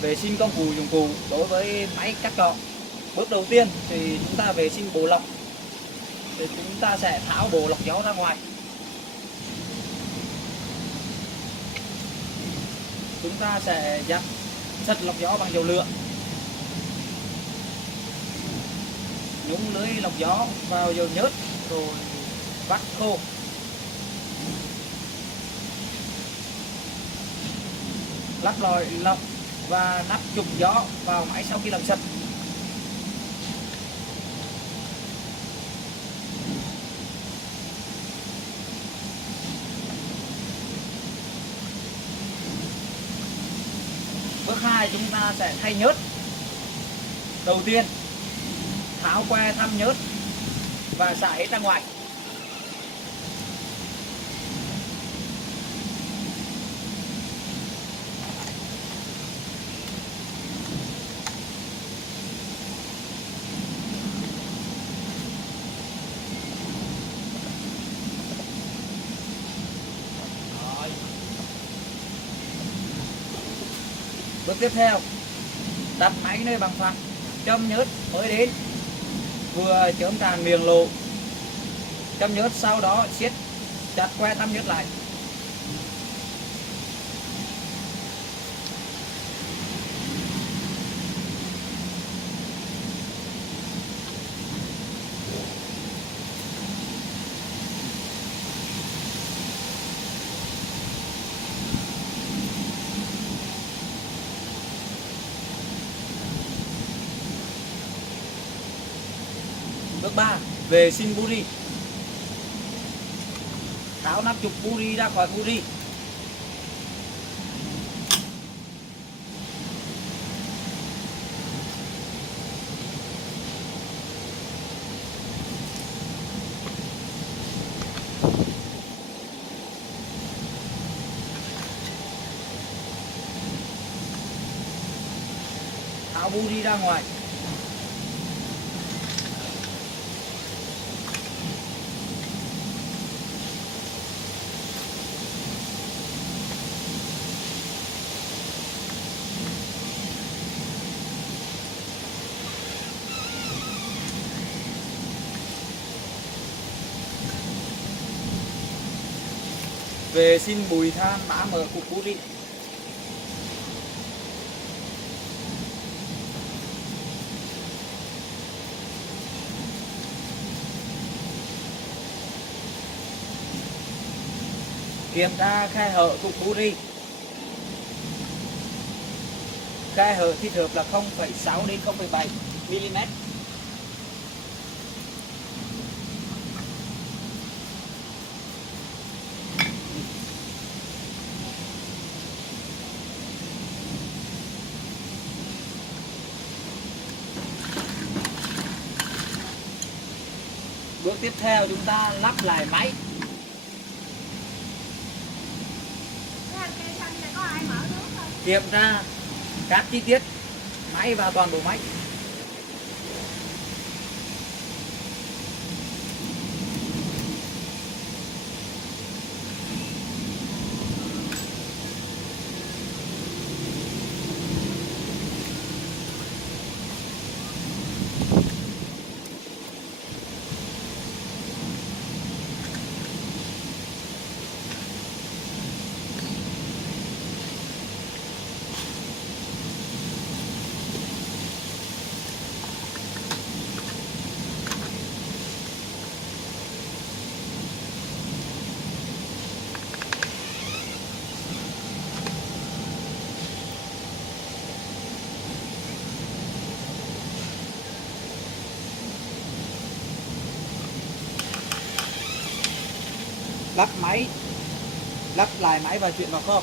Vệ sinh công cụ dụng cụ đối với máy cắt cỏ. Bước đầu tiên thì chúng ta vệ sinh bộ lọc, thì chúng ta sẽ tháo bộ lọc gió ra ngoài. Chúng ta sẽ giặt sạch lọc gió bằng dầu lửa, nhúng lưới lọc gió vào dầu nhớt rồi vắt khô. Lắp lòi lọc và nắp chụp gió vào máy sau khi làm sạch. Bước 2 chúng ta sẽ thay nhớt. Đầu tiên tháo que thăm nhớt và xả hết ra ngoài. Bước tiếp theo, đặt máy nơi bằng phẳng, châm nhớt mới đến, vừa chớm tràn miệng lỗ, châm nhớt, sau đó siết chặt que thăm nhớt lại. Bước 3, vệ sinh buri. Tháo nắp chụp buri ra khỏi buri. Tháo buri ra ngoài. Vệ sinh bụi than bã mở cục buri. Kiểm tra khe hở cục buri. Khe hở thích hợp là 0,6 đến 0,7 mm. Bước tiếp theo chúng ta lắp lại máy. Kiểm tra các chi tiết máy và toàn bộ máy. Lắp máy, lắp lại máy và chuyển vào kho.